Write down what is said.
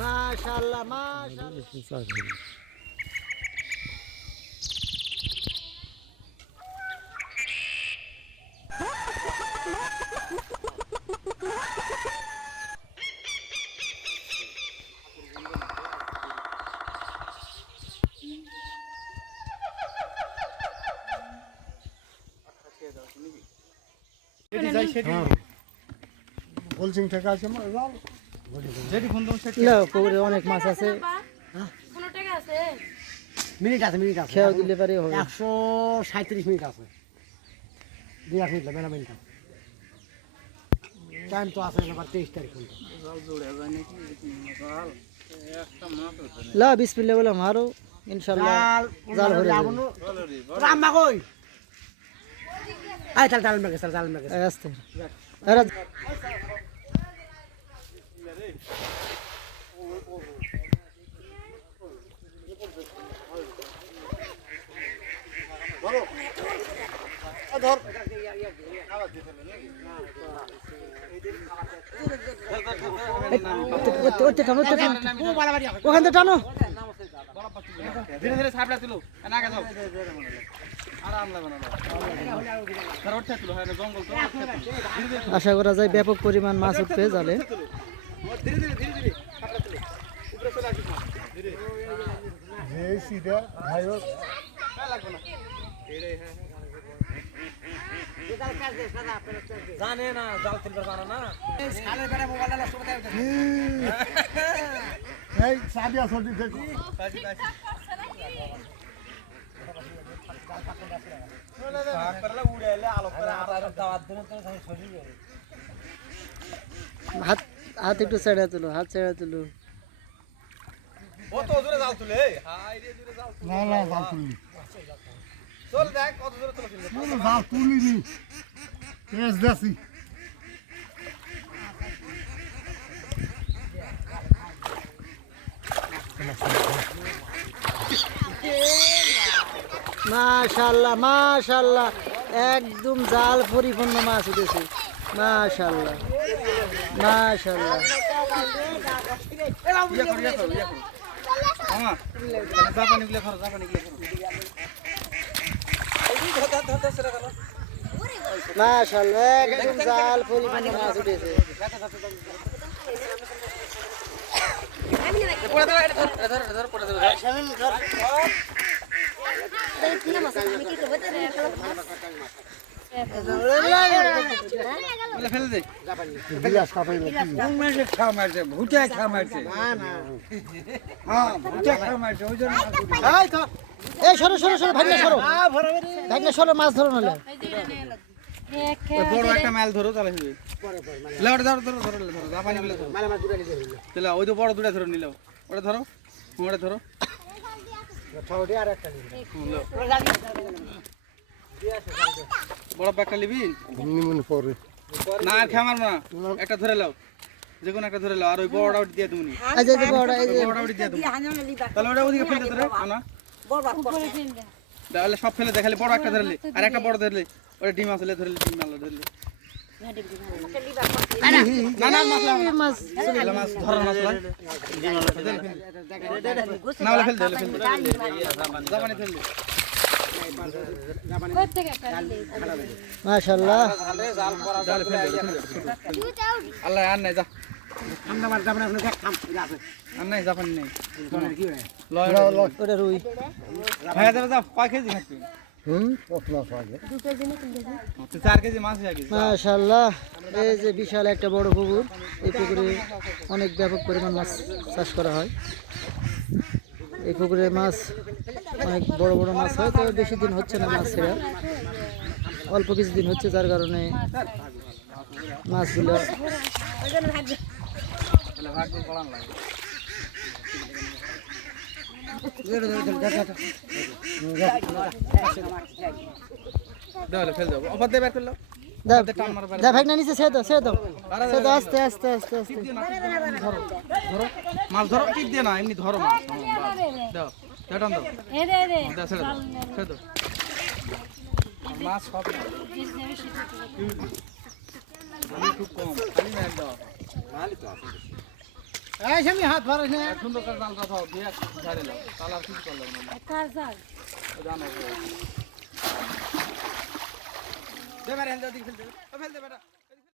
মাশাআল্লাহ মাশাআল্লাহ। পুকুরে অনেক মাছ আছে, মিনিট আছে, মিনিট আছে, খেয়াও দিলে পারে 137 মিনিট আছে, 2 মিনিট লাগবে না, মিনিট টাইম তো আছে আবার 23 তারিখ পর্যন্ত। লা বিসমিল্লাহ বলে মারো ইনশাআল্লাহ জাল ভরে যাবে। রাম্মা কই আই চাল চাল মেরে চাল চাল মেরে আস্তে আরে ধর ওখান থেকে টানো। ধীরে ধীরে সাপলা তুলো আগে যাও আরাম লাগে না ধর তুলো হয় না জঙ্গল তো আশা করা যায় ব্যাপক পরিমাণ মাছ উঠবে জালে। ধীরে ধীরে ধীরে ধীরে সাপলা তুলো উপরে চলে আসিস ধীরে এই সিধা ভাইও লাগবে না এরে হ্যাঁ জানে না জাল তুলতে জানা না সালে বেড়া মোবাইল নষ্ট করতে এই সাদিয়া সর্দি থেকে হাত হাত একটু ছেড়ে তুলো, হাত ছেড়ে তুলো। ও তো জোরে জাল তুলে হাই রে জোরে জাল তুলে না না জাল তুলি চল দেখ কত জোরে তুলে পুরো জাল তুলিনি এস দেসি মাশাআল্লাহ মাশাআল্লাহ একদম জাল পরিপূর্ণ মাছ উঠেছে। মাশাআল্লাহ মাশাআল্লাহ। ইয়া কর মামা জাপানি গুলো করো জাপানি গুলো করো মাশাআল্লাহ একদম জাল পরিপূর্ণ মাছ উঠেছে। পড়ে দাও এটা ধর ধর পড়ে দাও ফেলে দে বিলাস কাপাই কোন মাসে খাওয়া মারছে ভুটিয়া খাওয়া মারছে না না হ্যাঁ ভুটিয়া খাওয়া মারছে ওই জন্য এই তো এই সরো সরো সরো ভাগনা সরো, ভাগনা সরো মাছ ধরো নালে। বড় একটা মাল ধরো তাহলে হবে লেওটা ধরো ধরো ধরো ধরো জাপানি গুলো ধরো মালা মাছ দুটা নিতে হইলো তাহলে ওই তো বড় দুটা ধরো নিলাও ওটা ধরো ওটা ধরো ছড়ি আর একটা নিতে বড় প্যাকটা নিবি নিমন পরে না আর খামার না একটা ধরে লাও যে কোনো একটা ধরে লাও আর ওই বড়টা ওটা দিয়ে তুমি এই যে বড় এই যে বড়টা ওটা দিয়ে তুমি তাহলে ওটা ওদিকে ফেলতে ধরে আনা তাহলে সব ফেলে দেখালে বড় একটা ধরলে আর একটা বড় ধরলে ওটা ডিম আসলে ধরলে ডিম মাল ধরলে না না মাছ লাগবে না মাছ তাহলে মাছ ধরার মাছ লাগ না হলে ফেল দে জাপানি ফেল দে মাশাআল্লাহ জালে ফেল দে আল্লাহ আর নাই যা আমরা মাছ যাবেন আপনি দেখ থাম আছে আর নাই জাপানি নাই কি হয় লয় ওটা রুই। ভাইয়া যাবে যা কয় কেজি খাচ্ছি পটলা সাগে 4 কেজি মাছ হয়ে গেছে মাশাআল্লাহ এই যে বিশাল একটা বড় পুকুর, এই পুকুরে অনেক ব্যাপক পরিমাণ মাছ চাষ করা হয়। এই পুকুরে মাছ অনেক বড় বড় মাছ হয়, তবে বেশি দিন হচ্ছে না মাছ ছেড়া, অল্প কিছু দিন হচ্ছে, যার কারণে মাছগুলো ভাগ করান লাগে ফেল দাও অফার দেবে করলো যা ভাগনা নিচে ছেড়ে দাও ছেড়ে দাও ছেড়ে দাও, আস্তে আস্তে আস্তে আস্তে। ধরো ধরো মাছ ধরো টিপ দিয়ে না এমনি ধরো মাছ দাও টান দাও দাও ছেড়ে দাও ছেড়ে দাও মাছ সব খুব কম খালি না একদম এই আমি হাত ভরাস না সুন্দর করে জালটা দাও দিয়ে ঝাড়ে দাও তাহলে আর কিছু করলাম না জানো দে বেটা ফেলতে বেটা